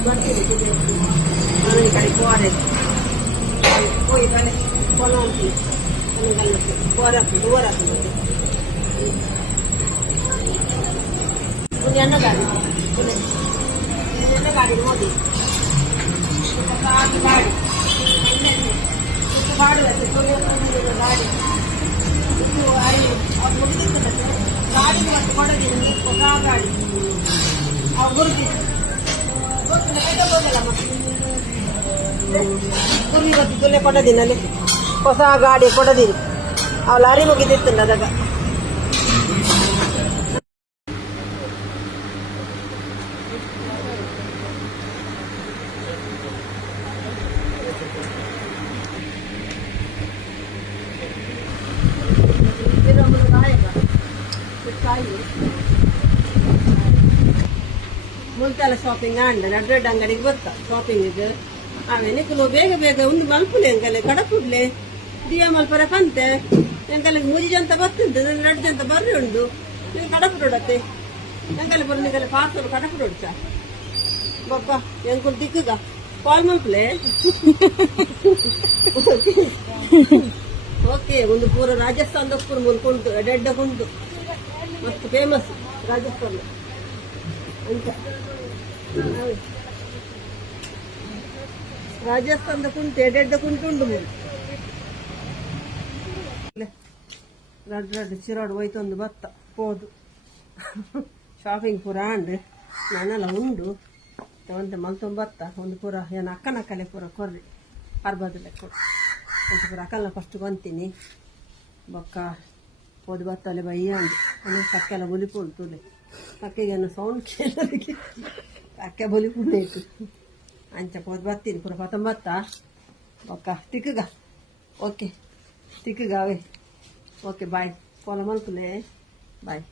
ಬರ್ತೀನಿ ನಾನು ಈ ಕಡೆ ಕೋರೆ ಹೋಗಿ ಕಡೆ ಕೊಲ ಅಂತೀನಿ ಕೋರೆ ಹಾಕ್ತೀನಿ ಓರ್ ಹಾಕ್ತೀನಿ ಒಂದು ಎಣ್ಣೆ ಗಾಡಿ ಎಣ್ಣೆ ಗಾಡಿ ನೋಡಿ ಗಾಡಿ ಗಾಡಿ ಗಾಡಿ ಗಾಡಿ ಮತ್ತು ಕೊಡೋದಿಲ್ಲ ಹೊಸ ಗಾಡಿ ಅವ್ರು ಗುರುತಿ ಗುರುಗಿ ಗೊತ್ತಿ ತುಲೆ ಕೊಡೋದಿನಲ್ಲಿ ಹೊಸ ಗಾಡಿ ಕೊಡೋದಿಲ್ಲ ಅವ್ ಲಾರಿ ಮುಗಿದಿತ್ತಲ್ಲ ಅದಾಗ ಮುಂತೆಲ್ಲ ಶಾಪಿಂಗ್ ಅಂಡ ನಡ್ರೆಡ್ ಅಂಗಡಿಗೆ ಬರ್ತಾ ಶಾಪಿಂಗಿಗೆ ಆಮೇಲೆ ಕೆಲವು ಬೇಗ ಬೇಗ ಒಂದು ಮಲ್ಪುಲೆ ಎಂಕಲೆ ಕಡಪುಡ್ಲೆ ದಿಯ ಮಲ್ಪರ ಕಂತೆ ಎಂಕಲೆ ಮುಜಿಜ್ ಅಂತ ಬರ್ತಿದ್ದು ನಡ್ಜ್ ಅಂತ ಬರ್ರಿ ಉಂಡು ನೀವು ಕಡಪುಡತ್ತೆ ಎಂಕಲೆ ಬರ್ ನಿಗಲೆ ಪಾರ್ಸಲ್ ಕಡಪುಡೋಡ್ಸ ಬಪ್ಪ ಎಂಕುಲ್ ದಿಕ್ಕಗ ಕಾಲ್ ಮಲ್ಪಲೆ ಓಕೆ ಒಂದು ಪೂರ ರಾಜಸ್ಥಾನದ ಪೂರ ಮುಲ್ಕೊಂಡು ಎಡೆಡ್ಡ ಕುಂಟು ಮಸ್ತ್ ಫೇಮಸ್ ರಾಜಸ್ಥಾನ ಅಂತ ರಾಜಸ್ಥಾನದ ಕುಂಟು ಎಡೆಡ್ಡ ಕುಂಟು ಉಂಡು ರಡ್ ರಡ್ ಚಿರಾಡು ಹೋಯ್ತೊಂದು ಭತ್ತ ಹೋದು ಶಾಪಿಂಗ್ ಪೂರ ಅಂಡ್ ನಾನೆಲ್ಲ ಉಂಡು ಒಂದು ಮಲ್ತೊಂದು ಭತ್ತ ಒಂದು ಪೂರ ಏನು ಅಕ್ಕನಕ್ಕಲೆ ಪೂರ ಕೊರ್ರಿ ಅರ್ಬದಲ್ಲೇ ಕೊಡು ಒಂದು ಪೂರ ಅಕ್ಕಲ್ನ ಫಸ್ಟ್ ಬಂತೀನಿ ಬೊಕ್ಕ ಹೋದ ಭತ್ತಲೆ ಬಯ್ಯ ಅಂದು ಅಂದರೆ ಅಕ್ಕೆಲ್ಲ ಬುಲಿಪುಂಡು ತುಲೆ ಅಕ್ಕೆಗೆ ಸೌಂಡ್ ಕೇಳೋದಕ್ಕೆ ಅಕ್ಕೆ ಬುಲಿಪುಂಡು ಇಟ್ಟು ಅಂಚ ಹೋದ ಬರ್ತೀನಿ ಪೂರ ಪತ್ತೊಂಬತ್ತ ಬೊಕ್ಕ ತಿಕ್ಕಗ ಓಕೆ ತಿಕ್ಕಗ ಅವೇ ಓಕೆ ಬಾಯ್ ಫಾಲೋ ಮಲ್ಪುಲೆ ಬಾಯ್